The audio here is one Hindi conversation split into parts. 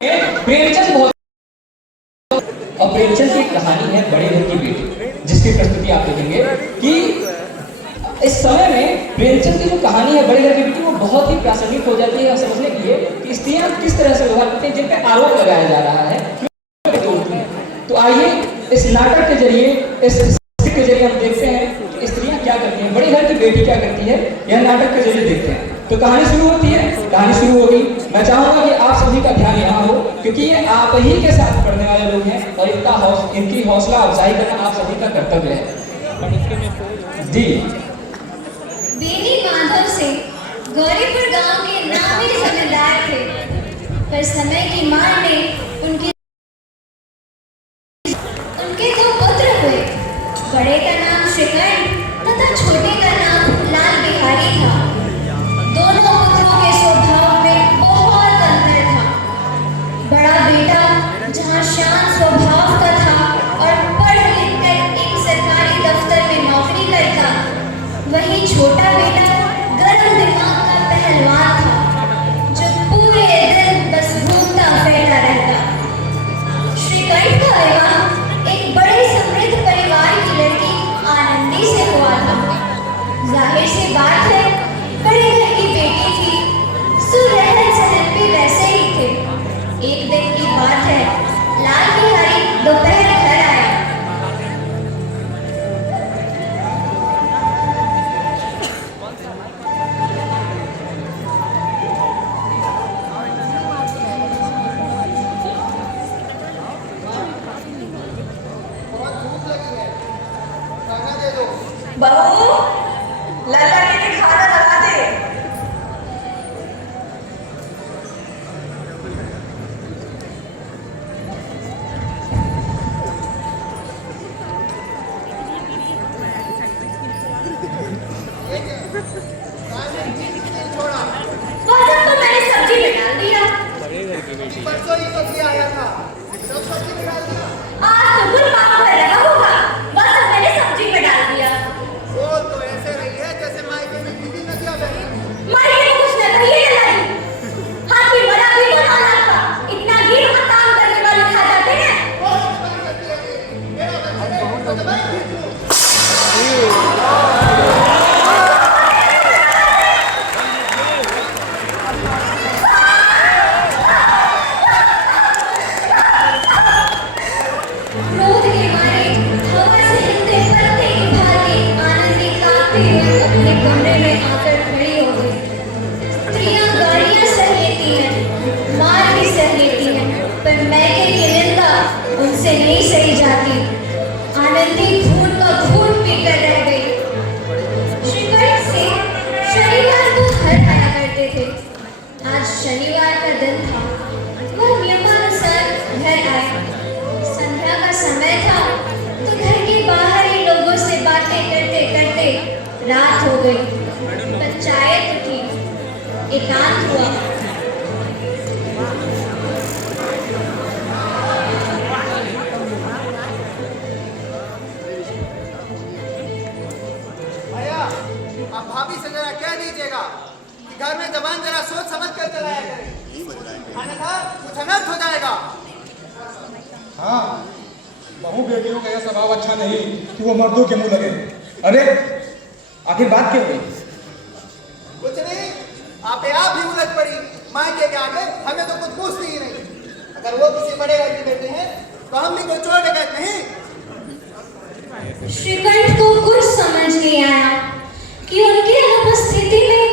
प्रेमचंद बहुत और प्रेमचंद की कहानी है बड़े घर की बेटी, जिसकी प्रस्तुति आप देखेंगे कि इस समय में प्रेमचंद की जो कहानी है बड़े घर की बेटी वो बहुत ही प्रासंगिक हो जाती है और समझने के लिए कि स्त्रियां किस तरह से व्यवहार करती हैं, जिन पे आरोप लगाया जा रहा है। तो आइए इस नाटक के जरिए, इस के जरिए हम देखते हैं कि स्त्रियां क्या करती हैं, बड़ी घर की बेटी क्या करती है, यह नाटक के जरिए देखते हैं। तो कहानी शुरू होती है, कहानी शुरू होगी। मैं चाहूंगा कि आप सभी का ध्यान यहाँ हो, क्योंकि ये आप ही के साथ पढ़ने वाले लोग हैं और इनकी हौसला अफजाई करना आप सभी का कर्तव्य है। जी। बेनी माधव से गौरीपुर गांव के नामी जमींदार थे, पर समय की मार ने उनके दो पुत्र हुए। बड़े का नाम श्रीकंठ तथा छोटे का नाम लाल बिहारी था। दोनों पुत्रों के स्वभाव में बहुत अंतर था। बड़ा बेटा जहाँ शांत स्वभाव का था और पढ़ लिख कर एक सरकारी दफ्तर में नौकरी करता, वहीं छोटा बेटा गर्म दिमाग का पहलवान था, जो पूरे दिन बस घूमता फिरता रहता। श्रीकंठ का विवाह एक बड़े समृद्ध परिवार की लड़की आनंदी से हुआ था। जाहिर सी बात है, बड़े घर की बेटी थी, सो रहन सहन भी वैसे ही थे। एक दिन की बात है, लाल बिहारी दोपहर घर आया। बहू, लल्ला के लिए खाना लगा दे। बस तो मैंने सब्जी में डाल दिया। परसों ही सब्जी आया था, सब सब्जी में डाल दिया। आज तो कुल काम कर रहा होगा, बस मैंने सब्जी में डाल दिया। वो तो ऐसे रही है जैसे मायके में बीवी न क्या बहन। मायके में कुछ न कहिए नहीं। हाथी बड़ा भी तो ना लगता, इतना घी और काम करने वाले खा जाते हैं। बहुत काम करती है ये। मेरा बच्चा है, तो मैं भी हूँ। क्रोध के मारे हवा से हिलते पत्ते की भांति आनंदी कांपती हुई अपने कमरे में आकर खड़ी हो गई। स्त्रियां गालियां सह लेती हैं, मार भी सह लेती हैं, पर मैके की निंदा उनसे नहीं सही जाती। आनंदी खून का घूंट पीकर रह गई। श्रीकंठ से शनिवार को घर आया करते थे। आज शनिवार का दिन था। वह नियमानुसार घर आए। संध्या का समय था, तो घर के बाहर ही लोगों से बातें करते करते रात हो गई। पंचायत उठी, एकांत हुआ। भैया, आप भाभी से जरा कह दीजिएगा कि घर में जबान जरा सोच समझ कर चलाया करें, अन्यथा कुछ अनर्थ हो जाएगा। हाँ, बहु बेटियों का यह स्वभाव अच्छा नहीं कि वो मर्दों के मुंह लगे। अरे आखिर बात क्या हुई? कुछ नहीं, आप ही उलझ पड़ी। मायके के आगे हमें तो कुछ पूछती ही नहीं। अगर वो किसी बड़े घर के बेटे हैं तो हम भी कोई चोर डकैत नहीं। श्रीकंठ को कुछ समझ नहीं आया कि उनकी अनुपस्थिति में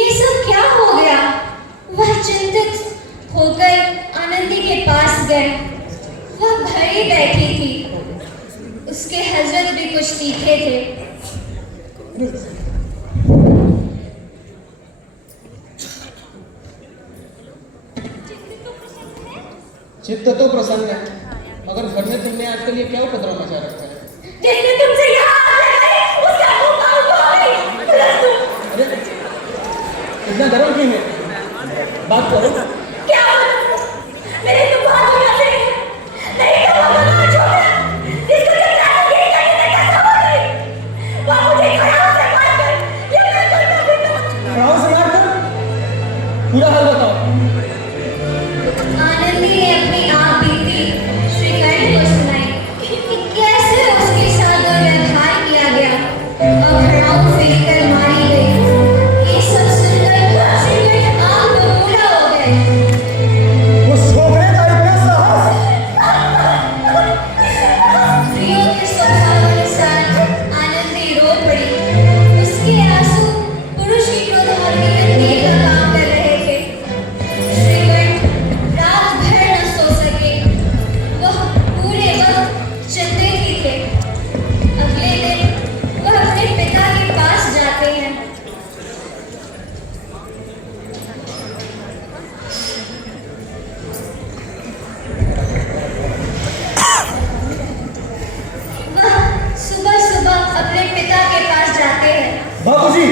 ये सब क्या हो गया। वह चिंतित होकर आनंदी के पास गए। वह भरी बैठी थी। उसके हजरत भी कुछ तीखे थे। चित्त तो प्रसन्न है, मगर घर में तुमने आज के लिए क्या उपद्रव मचा रखा है? जिसने तुमसे यहाँ आग लगाई, उसका मुंह काला हो गई। अरे इतना गरम क्यों है? बात करो। क्या बोलूं? मेरे तो बहुत दुनिया से नहीं तो वो बना छोड़ा, जिसको चक्राने की कहीं में कैसा हो गई। वो मुझे खड़ाओं से मारकर ये मैं करना फिरना। खड़ाओं से मारकर? पूरा हाल बताओ। आनंदी बाबूजी,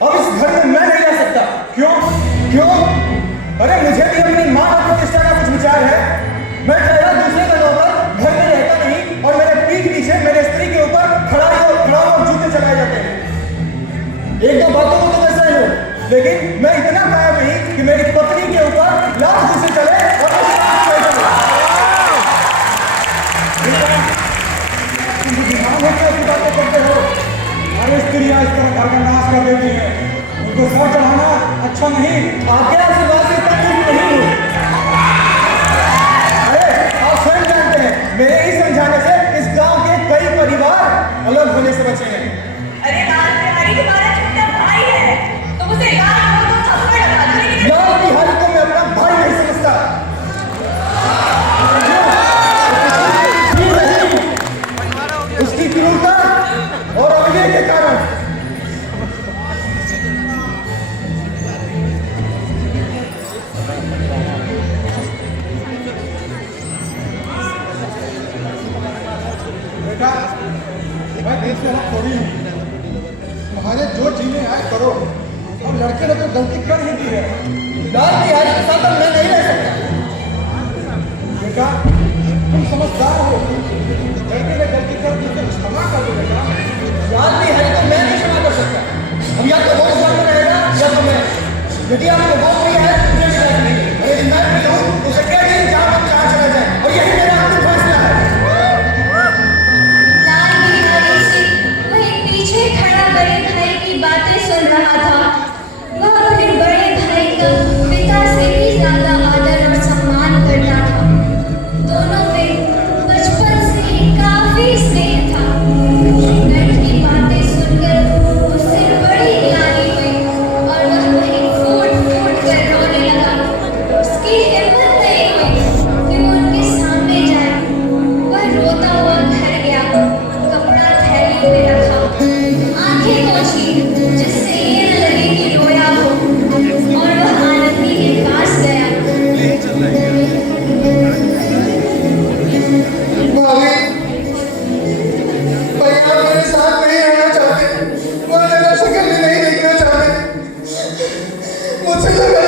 अब इस घर में मैं नहीं रह सकता। क्यों? क्यों? अरे मुझे भी अपनी मां और प्रतिष्ठा का कुछ विचार है। मैं ठहरा दूसरे का नौकर घर में रहता नहीं और मेरे पीठ पीछे मेरे स्त्री के ऊपर खड़ा और जूते चलाए जाते हैं। एक दो बातों को तो मैं सह लूं, लेकिन मैं इतना कायम नहीं कि मेरी पत्नी के ऊपर लाख घुसे चले और मैं शांत रह सकूं। तुम बुद्धिमान होकर ऐसी बातें करते हो। अरे स्त्रियां इस तरह घर का नाश कर देती हैं, उनको सर चढ़ाना अच्छा नहीं। आज्ञा से बात से तक नहीं हूं। अरे आप स्वयं जानते हैं, मेरे ही समझाने से इस गांव के कई परिवार अलग होने से बचे हैं। अरे लाल बिहारी तुम्हारा छोटा भाई है, तुम उसे लाल हो तो थप्पड़ लगा दो। लाल बिहारी को मैं अपना भाई नहीं समझता। उसकी क्रूरता और अविवेक के कारण। बेटा, मैं देश में थोड़ी हूँ। तुम्हारे जो जीने आए करो। अब लड़के ने तो गलती कर ही दी है। लाल बिहारी के साथ अब मैं नहीं रह सकता। बेटा, तुम समझदार हो। लड़के ने गलती कर दी तो क्षमा कर दो बेटा। लाल बिहारी को मैं नहीं क्षमा कर सकता। अब या तो वो इस घर में रहेगा या तो मैं। यदि आपको वो नहीं है तो मुझे शिकायत नहीं है। और यदि मैं नहीं हूँ तो उसे कह दीजिए जहाँ हम जहाँ चला जाए। और यही मेरा अंतिम फैसला है। लाल बिहारी सिंह वहीं पीछे खड़ा बड़े भाई की बातें सुन रहा था। वह अपने बड़े भाई का पिता से भी ज्यादा आदर और सम्मान करता था। दोनों में बचपन से ही काफी स्नेह था। श्रीकंठ की बातें सुनकर उससे बड़ी ग्लानि हुई और वह वहीं फूट फूट कर रोने लगा। उसकी हिम्मत नहीं हुई कि वो उनके सामने जाए। वह रोता हुआ घर गया, कपड़ा थैली में रखा, आंखें पोंछी जिससे ये न लगे कि रोया हो, और वह आनंदी के पास गया। भाभी, भैया मेरे साथ नहीं रहना चाहते, वो मेरा शक्ल भी नहीं देखना चाहते। मुझसे लगा